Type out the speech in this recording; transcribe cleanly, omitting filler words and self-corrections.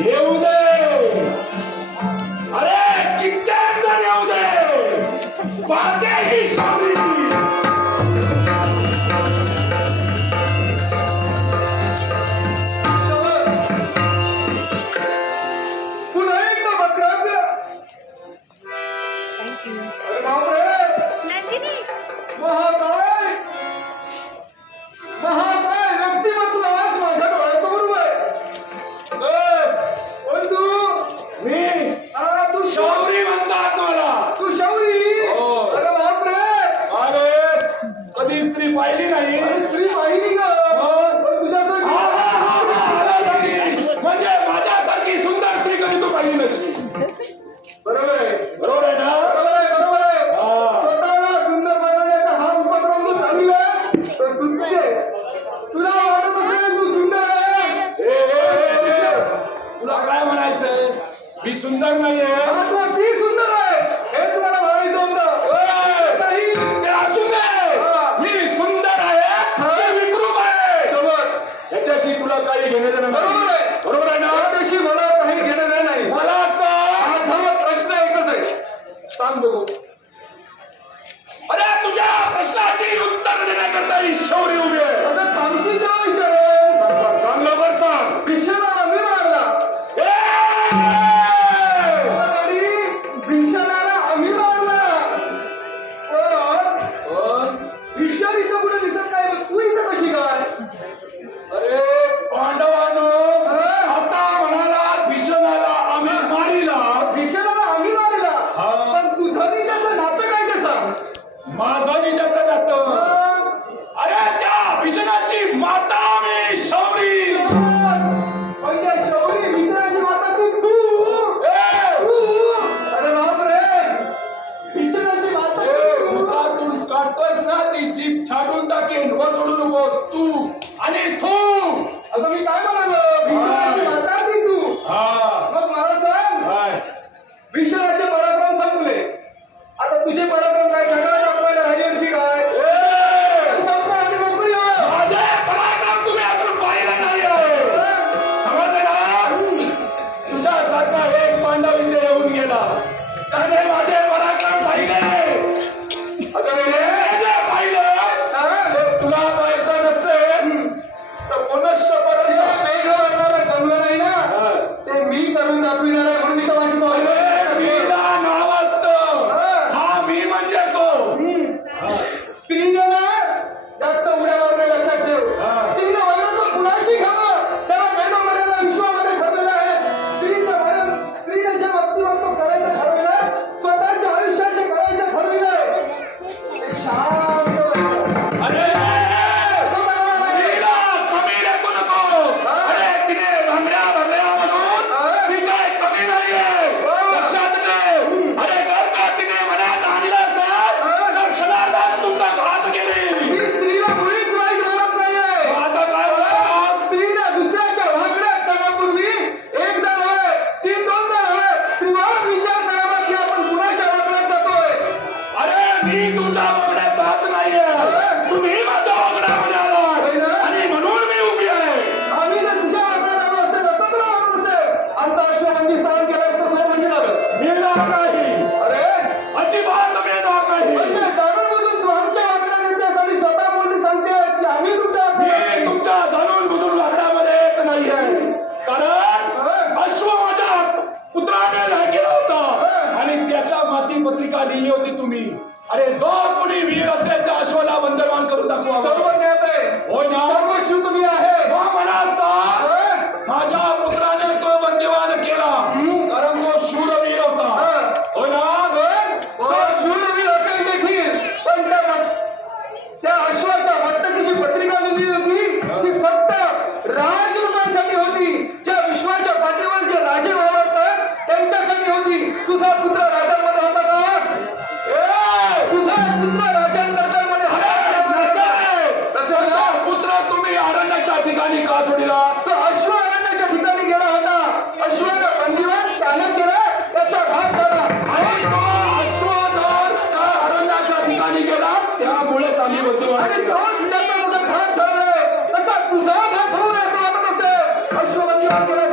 येऊ दे, अरे कित्येक जण येऊ दे, पाहते ही स्वामी. पुन्हा एकदा भद्राव्य. अरे बापरे, महाकाय महाकाय व्यक्तिमत्व आज माझ्या डोळ्यासमोर उभं आहे. कोण तू? मी तू शौरी म्हणतात मला. तू शौरी? हो. अरे बापरे, अरे कधी स्त्री पाहिली नाही. अरे स्त्री पाहिली का? पण तुझ्यासारखी म्हणजे माझ्यासारखी सुंदर स्त्री कधी तू पाहिली नसली. बरोबर आहे, बरोबर आहे ना? बरोबर आहे, बरोबर आहे. हा. स्वतःला सुंदर बनवण्याचा हा उपक्रम तू चालविला तर स्तुत्य. तुला वाटत असेल तू सुंदर आहे. तुला काय म्हणायचंय? मी सुंदर नाहीये. हा, तू अगदी सुंदर आहे हे तुम्हाला म्हणायचं होतं. नाही. ते असू दे. हा. मी सुंदर आहे, हा. ते विकृत आहे. शाबास. याच्याशी तुला काही घेणं देणं बरोबर नाही. आहे. बरोबर आहे ना? त्याच्याशी मला काही घेणं देणं नाही. मला सांग. माझा प्रश्न एकच आहे. सांग बघू. अरे तुझ्या प्रश्नाची उत्तर देण्याकरता ही शौरी उभी आहे. आता सांगशील तेव्हा विचारेन. सांग, सांग लवकर सांग. भीषणाला मी मारला. भीषणाला आम्ही मारला. पण भीषण इथं कुठे दिसत नाही, तू इथं कशी काय? अरे पांडवांनो, आता म्हणाला भीषणाला आम्ही मारिला. भीषणाला आम्ही मारला. हा. पण तुझं आणि त्याचं नातं काय ते सांग. माझं नि त्याचं नातं. अरे त्या भीषणाची माता मी शौरी. पण त्या शौरी भीषणाची माता तू तू. अरे बापरे, भीषणाची माता तू. मुखातून काढतोयस ना ती जीभ छाडून टाकेन. वर जोडू नकोस. तू आणि तू. अगं मी काय म्हणालो, भीषणाची माता ती तू. हा. मग मला सांग, काय? भीषणाचे पराक्रम संपले, आता तुझे पराक्रम काय जगाला दाखवायला राहिलेस की काय? संपले आणि मोकळी हो. माझे पराक्रम तुम्ही अजून पाहिलं नाही. समजलं ना? तुझ्यासारखा एक पांडव इथे येऊन गेला, त्याने माझे पराक्रम पाहिले. आता जे पाहिलं ते तुला पाहायचं नसेल तर पुनश्च परत जा. नाही गं, मला जमलं नाही ना, ते मी करून दाखविणार आहे म्हणून मी तर माझी अरे मीला नाव असतं. हा मी म्हणजे तो. स्त्रीनं ना जास्त उड्या मारणे लक्षात ठेव. स्त्रीनं वैरत्व कुणाशी घ्यावं त्याला वेदोमर्यादा विश्वामध्ये ठरलेलं आहे. स्त्रीनं जे व्यक्तिमत्व करायचं ठरविलंय, स्वतःच्या आयुष्याचे करायचं ठरविलंय, ते शांत राहावं. अरे स्त्रीला कमी लेखू नको. अरे तिने भांगड्या भरल्या म्हणून ती काय कमी नाहीये. लक्षात ठेव. अरे जर का तिने मनात आणलं असेल तर क्षणार्धात तुमचा घात केली. मी स्त्रीला मुळीच वाईट बोलत नाहीये. आता काय बोलतोस? स्त्रीला दुसऱ्याच्या भाकड्यात करण्यापूर्वी एकदा नव्हे, तीन दोनदा नव्हे, त्रिवार विचार करावा की आपण कुणाच्या भाकड्यात जातोय. अरे मी तुमच्या वागण्यात जात नाहीये. तुम्ही माझ्या वागण्यामध्ये आलात आणि म्हणून मी उभी आहे. आम्ही जर तुझ्या भाकड्यात आलो असेल, असं तुला वाटत असेल, आमचा अश्वबंदी स्नान केलं असतं, सोड म्हणजे झालं. मिळणार नाही. अरे अजिबात मिळणार नाही. म्हणजे जाणून बुजून तू आमच्या भाकड्यात येतेस आणि स्वतः बोलणी सांगतेस की आम्ही तुमच्या भाकड्यात मी तुमच्या जाणून बुजून वागण्यामध्ये येत नाहीये. कारण अश्व माझ्या पुत्राने लागलेला होता आणि त्याच्या माती पत्रिका लिहिली होती तुम्ही. अरे जो कोणी वीर असेल त्या अश्वाला वंदमान करून दाखवा. सर्व ज्ञात आहे. होय ना? सर्व शिव तुम्ही आहे. मग मला सांग, माझ्या पुत्राने तो बंदिवान केला कारण तो शूरवीर होता. होय ना? तो शूरवीर असेल देखील, पण त्या अश्वाच्या मस्तकीची पत्रिका लिहिली होती ती फक्त राजरूपांसाठी होती. ज्या विश्वाच्या पाठीवर जे राजे वावरतात त्यांच्यासाठी होती. तुझा पुत्र राजांमध्ये होता का? तुझा पुत्र राजांकरतांमध्ये पुत्र तुम्ही अरण्याच्या ठिकाणी का सोडिला? तो अश्व अरण्याच्या ठिकाणी गेला होता. अश्वाचा बंदिवान त्यानं केला, त्याचा घात झाला आणि तो अश्वधर त्या अरण्याच्या ठिकाणी गेला, त्यामुळेच आम्ही आणि बंदिवान तोच त्याचा घात झालाय. तसा तुझा घात होऊ नये असं वाटत असेल केला